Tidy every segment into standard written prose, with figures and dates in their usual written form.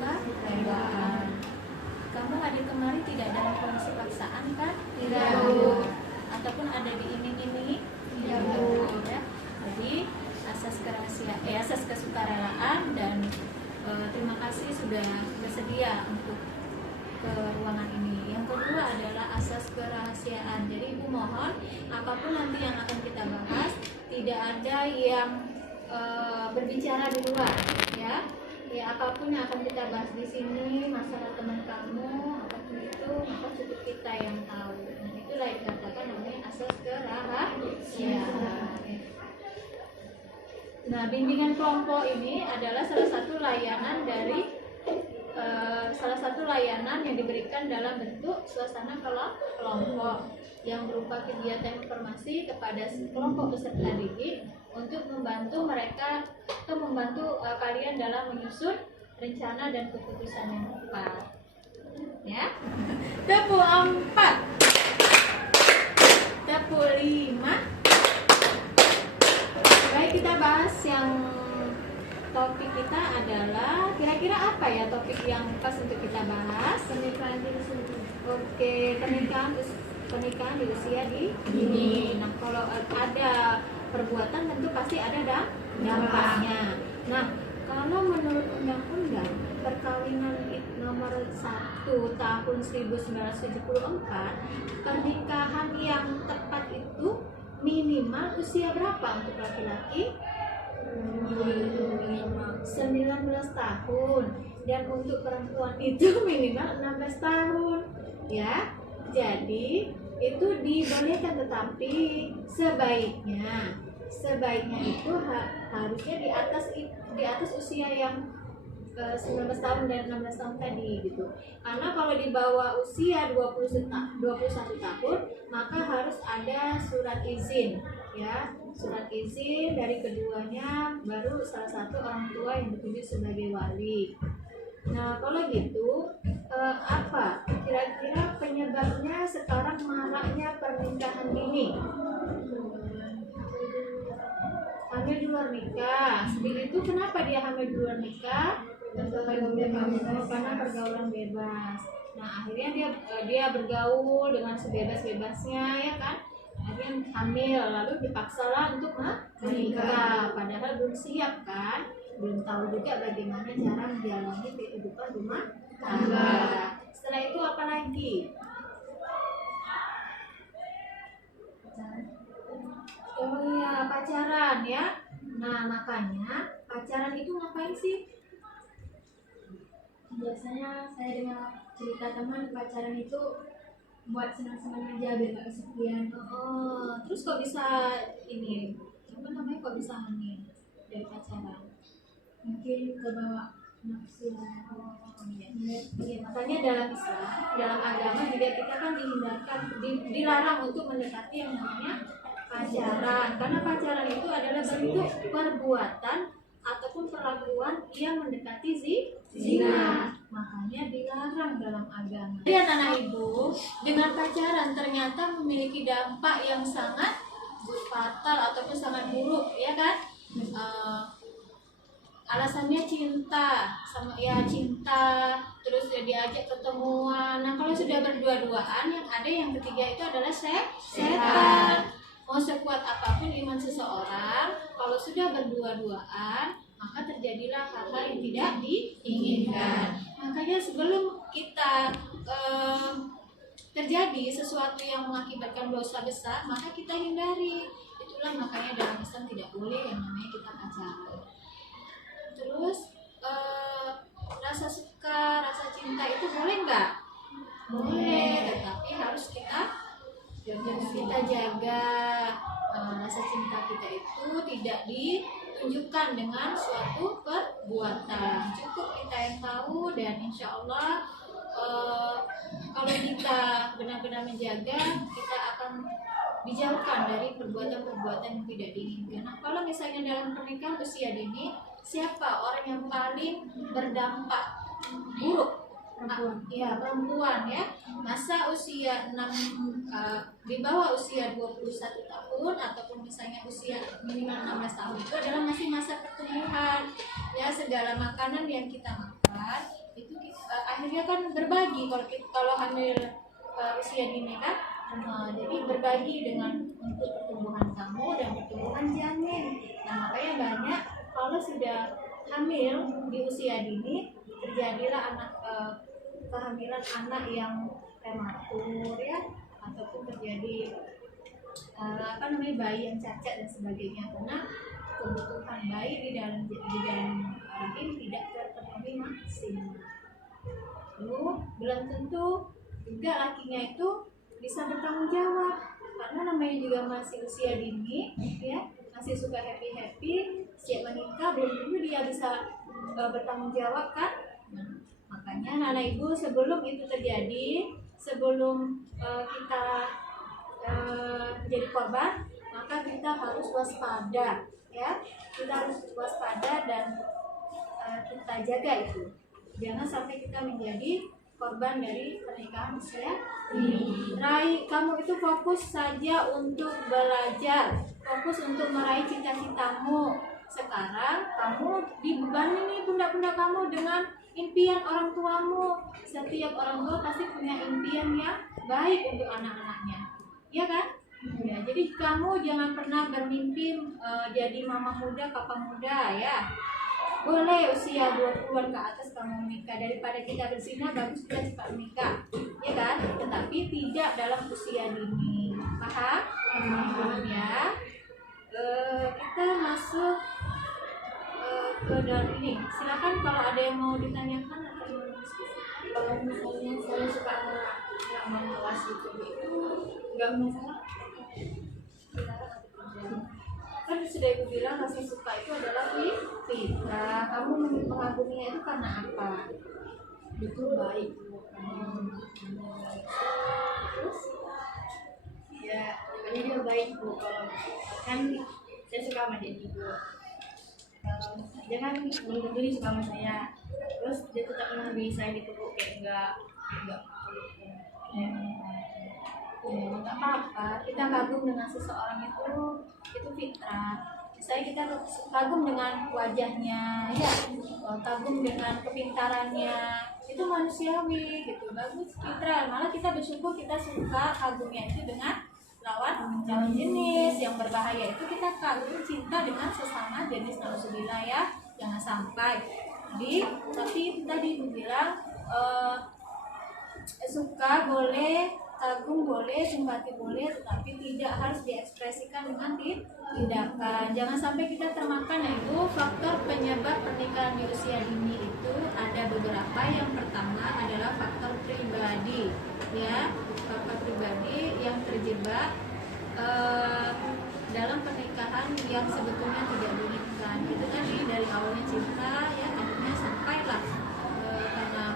kelegaan. Kamu hadir kemari tidak dalam kondisi paksaan kan? Tidak. Ataupun ada diiming-imingi? Tidak. Ya. Jadi asas kesukarelaan dan terima kasih sudah bersedia untuk ke ruangan ini. Yang kedua adalah asas kerahasiaan. Jadi Ibu mohon apapun nanti yang akan kita bahas tidak ada yang berbicara di luar, ya. Ya apapun yang akan kita bahas di sini, masalah teman kamu, apapun itu, maka cukup kita yang tahu. Nah, itulah yang dikatakan namanya asas kerahasiaan. Nah, bimbingan kelompok ini adalah salah satu layanan yang diberikan dalam bentuk suasana kelompok yang berupa kegiatan informasi kepada kelompok peserta didik untuk membantu mereka atau membantu kalian dalam menyusun rencana dan keputusan yang tepat. Ya. Tepuk 4. Tepuk 5. Baik, kita bahas yang topik kita adalah kira-kira apa ya topik yang pas untuk kita bahas? Pernikahan di usia dini. Oke, pernikahan di usia dini. Nah, kalau ada perbuatan tentu pasti ada dampaknya. Nah, kalau menurut undang-undang perkawinan nomor 1 tahun 1974, pernikahan yang tepat itu minimal usia berapa untuk laki-laki? 19 tahun, dan untuk perempuan itu minimal 16 tahun, ya. Jadi itu dibolehkan, tetapi sebaiknya itu harusnya di atas usia yang 19 tahun dan 16 tahun tadi gitu. Karena kalau di bawah usia 21 tahun maka harus ada surat izin, ya. Surat izin dari keduanya, baru salah satu orang tua yang ditunjuk sebagai wali. Nah, kalau gitu apa kira-kira penyebabnya sekarang maraknya pernikahan dini? Hamil di luar nikah. Seperti itu, kenapa dia hamil di luar nikah? Karena pergaulan bebas. Nah, akhirnya dia bergaul dengan sebebas-bebasnya, ya kan? Akhirnya hamil, lalu dipaksalah untuk menikah, padahal belum siap kan, belum tahu juga bagaimana cara menjalani kehidupan rumah tangga. Setelah itu apa lagi? Oh ya, pacaran ya. Nah, makanya pacaran itu ngapain sih? Biasanya saya dengar cerita teman pacaran itu buat senang-senang aja biar gak kesepian. Oh, terus kok bisa kok bisa hamil dari pacaran? Mungkin kebawa nafsu. Iya, makanya dalam Islam, dalam agama juga kita kan dilarang untuk mendekati yang namanya pacaran, karena pacaran itu adalah bentuk perbuatan ataupun perlakuan yang mendekati zina. Makanya dilarang dalam agama. Lihat anak ibu, dengan pacaran ternyata memiliki dampak yang sangat fatal ataupun sangat buruk, ya kan? Alasannya cinta, terus diajak ketemuan. Nah, kalau sudah berdua-duaan, yang ada yang ketiga itu adalah setan. Mau sekuat apapun iman seseorang, kalau sudah berdua-duaan, maka terjadilah hal-hal yang tidak diinginkan. Makanya sebelum kita terjadi sesuatu yang mengakibatkan dosa besar, maka kita hindari. Itulah makanya dalam Islam tidak boleh yang namanya kita pacaran. Terus rasa suka, rasa cinta itu boleh nggak? Boleh, tetapi harus kita jaga. Rasa cinta kita itu tidak ditunjukkan dengan suatu perbuatan. Cukup kita yang tahu, dan insya Allah kalau kita benar-benar menjaga, kita akan dijauhkan dari perbuatan-perbuatan yang tidak diinginkan. Nah, kalau misalnya dalam pernikahan usia dini, siapa orang yang paling berdampak buruk? Perempuan ya. Masa usia di bawah usia 21 tahun ataupun misalnya usia minimal 16 tahun itu adalah masih masa pertumbuhan. Ya, segala makanan yang kita makan itu akhirnya kan berbagi kalau hamil usia dini kan. Jadi berbagi dengan untuk pertumbuhan kamu dan pertumbuhan janin. Nah makanya banyak kalau sudah hamil di usia dini terjadilah kehamilan anak yang prematur ya, ataupun terjadi bayi yang cacat dan sebagainya, karena kebutuhan bayi di dalam rahim tidak terpenuhi maksimal. Lalu belum tentu juga lakinya itu bisa bertanggung jawab, karena namanya juga masih usia dini ya, masih suka happy siap menikah, belum tentu dia bisa bertanggung jawab kan. Nah, makanya anak ibu sebelum itu terjadi, sebelum kita jadi korban, maka kita harus waspada ya, kita harus waspada dan kita jaga itu, jangan sampai kita menjadi korban dari pernikahan usia dini. Kamu itu fokus saja untuk belajar, fokus untuk meraih cita-citamu. Sekarang kamu dibebani nih pundak-pundak kamu dengan impian orang tuamu. Setiap orang tua pasti punya impian yang baik untuk anak-anaknya, ya kan? Ya, jadi kamu jangan pernah bermimpi jadi mama muda, papa muda ya. Boleh usia 20-an ke atas kamu menikah, daripada kita berzina bagus kita cepat menikah, ya kan? Tetapi tidak dalam usia dini. Paham? Ya. Kita masuk ke dalam ini. Silakan kalau ada yang mau ditanyakan atau mau diskusi. Kalau misalnya saya suka nggak mengawas itu nggak masalah. Kan sudah ibu bilang rasa suka itu adalah fitrah. Kamu mengaguminya itu karena apa? Itu baik Bu. Terus Ya makanya dia baik Bu. Kalau kan saya suka sama dia juga, dia kan belum tentu dia suka sama saya, terus dia tetap menghargai saya gitu Bu, kayak enggak nggak apa-apa. Kita kagum dengan seseorang itu fitrah. Misalnya kita kagum dengan wajahnya, ya, kagum dengan kepintarannya, itu manusiawi gitu, bagus, fitrah. Malah kita bersyukur kita suka kagumnya itu dengan lawan jenis yang berbahaya, itu kita kagum cinta dengan sesama jenis. Nauzubillah ya, jangan sampai. Jadi tapi tadi bilang suka boleh, kagum boleh, simpati boleh, tetapi tidak harus diekspresikan dengan tindakan. Jangan sampai kita termakan, yaitu faktor penyebab pernikahan di usia dini itu ada beberapa. Yang pertama adalah faktor pribadi, ya, faktor pribadi yang terjebak dalam pernikahan yang sebetulnya tidak diinginkan. Itu tadi dari awalnya cinta, ya, akhirnya sampailah karena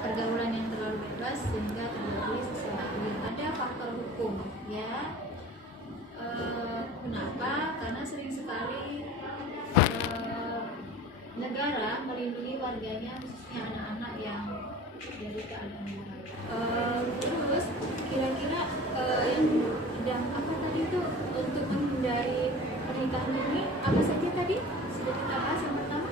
pergaulan yang terlalu bebas sehingga terjadi sesuatu. Ada faktor hukum, ya. Kenapa? Karena sering sekali negara melindungi warganya, khususnya anak-anak yang dari keadaan berat. Terus kira-kira yang apa tadi itu untuk menghindari pernikahan ini apa saja tadi sudah kita bahas? Yang pertama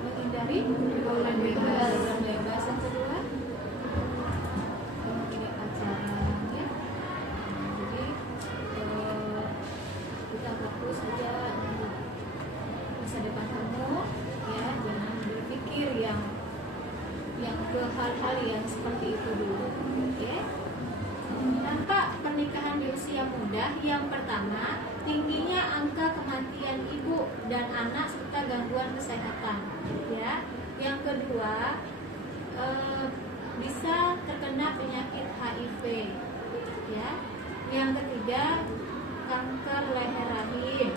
menghindari pergaulan bebas, yang kedua tidak pacaran, ya. Jadi kita fokus saja untuk masa depan kamu, ya, jangan berpikir yang ke hal-hal yang seperti itu dulu, ya. Dampak pernikahan di usia muda, yang pertama tingginya angka kematian ibu dan anak serta gangguan kesehatan, ya. Yang kedua bisa terkena penyakit HIV, ya. Yang ketiga kanker leher rahim.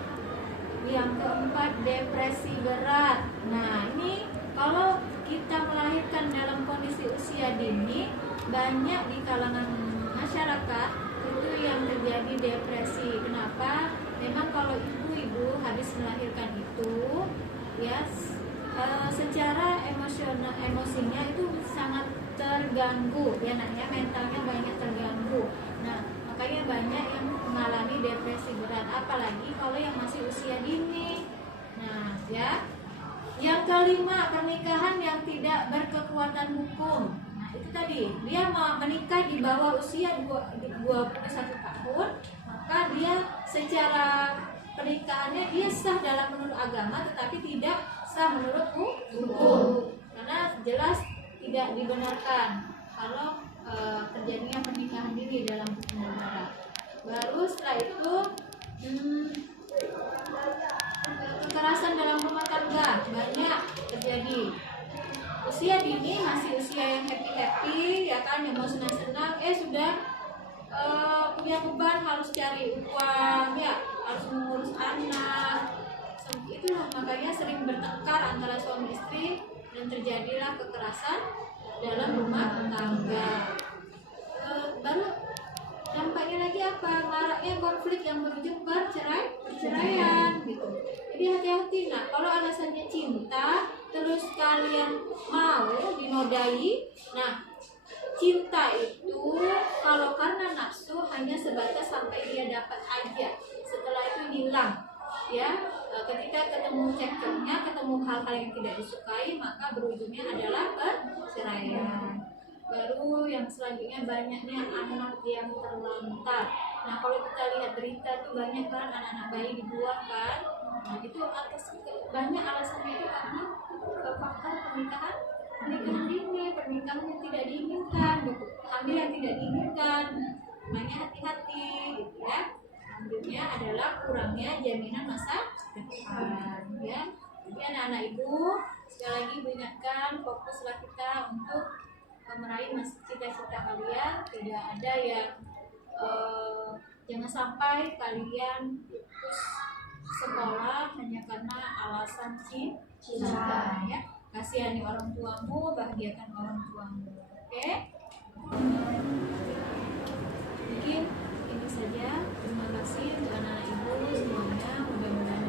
Yang keempat depresi berat. Nah ini kalau kita melahirkan dalam kondisi usia dini, banyak di kalangan masyarakat itu yang terjadi depresi. Kenapa? Memang kalau ibu-ibu habis melahirkan itu, ya, secara emosinya itu sangat terganggu, ya nak, ya, mentalnya banyak terganggu. Nah makanya banyak yang mengalami depresi berat, apalagi kalau yang masih usia dini. Nah, ya. Yang kelima, pernikahan yang tidak berkekuatan hukum. Nah, itu tadi, dia mau menikah di bawah usia 21 tahun, maka dia secara pernikahannya dia sah dalam menurut agama tetapi tidak sah menurut hukum. Karena jelas tidak dibenarkan kalau terjadinya pernikahan dini dalam hukum negara. Baru setelah itu kekerasan dalam rumah tangga banyak terjadi. Usia dini masih usia yang happy ya kan, yang mau senang-senang, sudah punya beban harus cari uang ya, harus mengurus anak. Itu makanya sering bertengkar antara suami istri dan terjadilah kekerasan dalam rumah tangga. Baru dampaknya lagi apa? Maraknya konflik yang berujung perceraian gitu. Jadi hati-hati. Nah, kalau alasannya cinta terus kalian mau dinodai, nah cinta itu kalau karena nafsu hanya sebatas sampai dia dapat aja, setelah itu hilang ya. Ketika ketemu cekcoknya, ketemu hal-hal yang tidak disukai, maka berujungnya adalah perceraian. Baru yang selanjutnya banyaknya anak yang terlantar. Nah, kalau kita lihat berita tuh banyak kan anak-anak bayi dibuang kan. Nah, itu atas banyak alasannya itu karena faktor pernikahan dini, pernikahan yang tidak diinginkan, gitu. Hamil yang tidak diinginkan. Makanya hati-hati gitu ya. Selanjutnya adalah kurangnya jaminan masa depan ya. Jadi anak-anak ibu, sekali lagi ingatkan, fokuslah kita untuk meraih cita-cita kalian. Tidak ada yang jangan sampai kalian putus sekolah hanya karena alasan cinta ya. Kasihani orang tuamu, bahagiakan orang tuamu. Oke? Mungkin ini saja. Terima kasih untuk anak-anak ibu semuanya. Mudah-mudahan